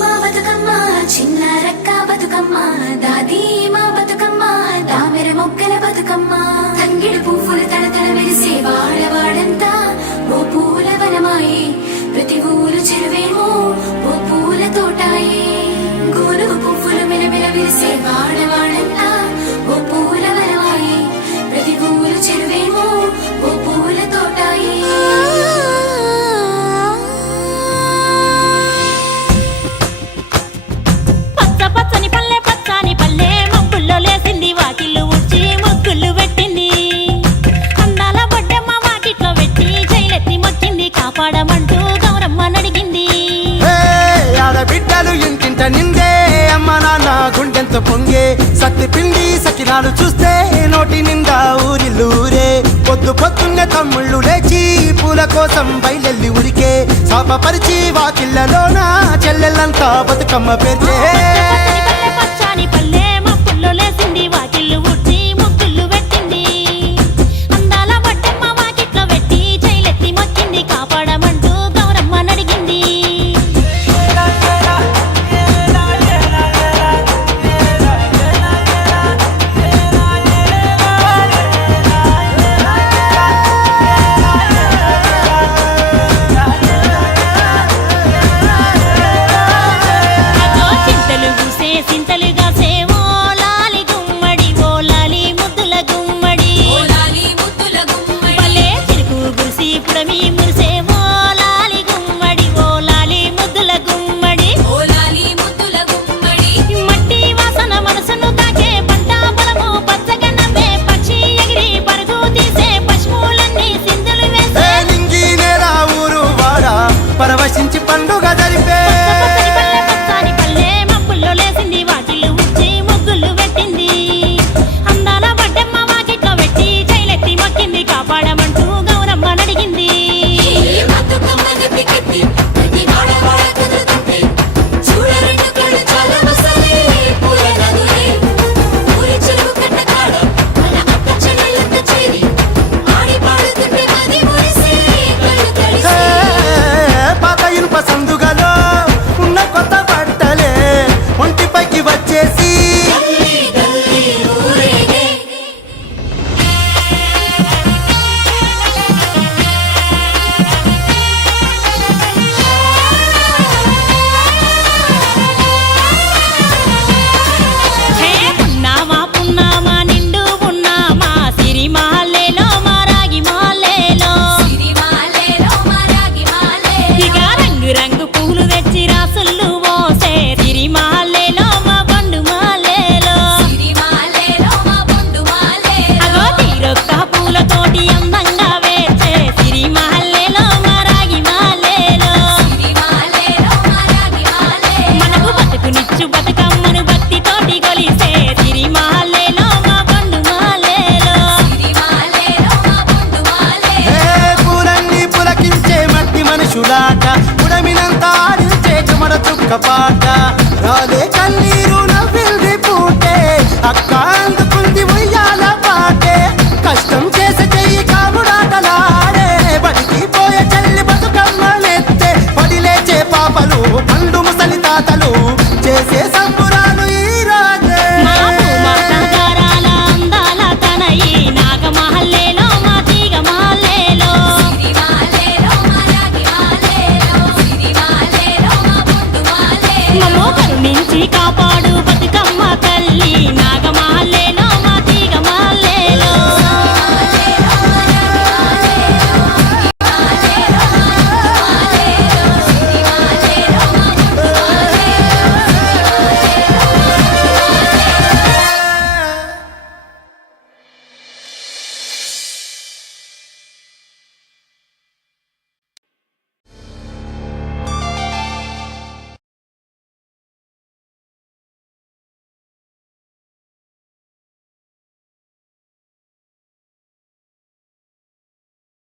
మా బతుకమ్మ చిన్న రక్క బతుకమ్మ దాది మా బతుకమ్మ దామెర మొగ్గల బతుకమ్మ తంగిడు పువ్వులు తడతడ మెరిసే వాడవాడంతా ఓ పూల వనమాయే ప్రతి ఊరు చెరువేమో ఓ పూల తోటాయే గోరు పువ్వులు మెలమెల విరిసే వాడవాడంతా ఓ పూల వనమాయే ప్రతి ఊరు చెరువేమో ఓ పూల తోటాయే పచ్చని పల్లె పచ్చని పల్లె మబ్బుల్లో లేసింది వాకిళ్ళు ఊడ్చి ముగ్గులు పెట్టింది అందాల బొడ్డమ్మ వాకిట్లో పెట్టి జైలెత్తి మొక్కింది కాపాడమంటూ గౌరమ్మ నడిగింది ఆడబిడ్డలు ఇంటింట నిందే అమ్మ నాన్న గుండెంతో పొంగే సత్తి పిండి సకినాలు చూస్తే నోటి నిండా ఊరిల్లూరే పొద్దు పొద్దున్నే తమ్ముళ్ళు లేచి పూల కోసం బయలెల్లి ఉరికే శాపపరిచి వాకిళ్ళలోన చెల్లెళ్ళంతా బతుకమ్మ పేర్చే పచ్చని పల్లె మబ్బుల్లో లేసింది వాకిళ్ళు ఊడ్చి ముగ్గులు పెట్టింది అందాల బొడ్డమ్మ వాకిట్లో పెట్టి జైలెత్తి మొక్కింది కాపాడమంటూ గౌరమ్మ నడిగింది చింతలుగా సేవో లాలి గుమ్మడి ఓ లాలి ముద్దుల గుమ్మడి భలే చిరుకు గురిసి పుడమి మురిసేవో లాలి గుమ్మడి ఓ లాలి ముద్దుల గుమ్మడి మట్టి వాసన మనసును తాకే పంట పొలము పచ్చగా నవ్వే పక్షి ఎగిరి పరుగు తీసే పశువులన్నీ సింధులు వేసే నింగి నేల ఊరు వాడ పరవశించి పండుగ జరిపే పచ్చని పల్లె మబ్బుల్లో లేసింది వాకిళ్ళు ఊడ్చి ముగ్గులు పెట్టింది అందాల బొడ్డమ్మ వాకిట్లో పెట్టి జైలెత్తి మొక్కింది కాపాడమంటూ గౌరమ్మ నడిగింది పాత ఇనుప సందుగలో ఉన్న కొత్త బట్టలే ఒంటిపైకి వచ్చేసి హే పున్నామా పున్నామా నిండు పున్నామా సిరి మాలేలో మా రాగి మాలేలో ఇక రంగు రంగు పూలు తెచ్చి రాసుళ్ళు మోసే సిరి మాలేలో మా బండు మాలేలో అగో తీరొక్క పూలతోటి అందంగా వేచే సిరి మాలేలో మా రాగి మాలేలో మనకు బతుకునిచ్చు బతుకమ్మను భక్తితోటి కొలిసే సిరి మాలేలో మా బండు మాలేలో పూలన్నీ పులకించే మట్టి మనుషులాట ఉడమినంతా ఆడించే చెమడ చుక్క పాట రాలే కన్నీరు నవ్వింది పూటే అక్క అందుకుంది ఉయ్యాల పాటే కష్టం చేసే చెయ్యి కాముడాటలాడే బడికి పోయే చెల్లి బతుకమ్మనెత్తే పడి లేచే పాపలు పండు ముసలి తాతలు చేసే సంబురాలు ఈ రాజే మా భూమాతాగారాల అందాల తనయి నాగమహల్లేలో మా తీగ మహల్లేలో మమ్మో కరుణించి కాపాడు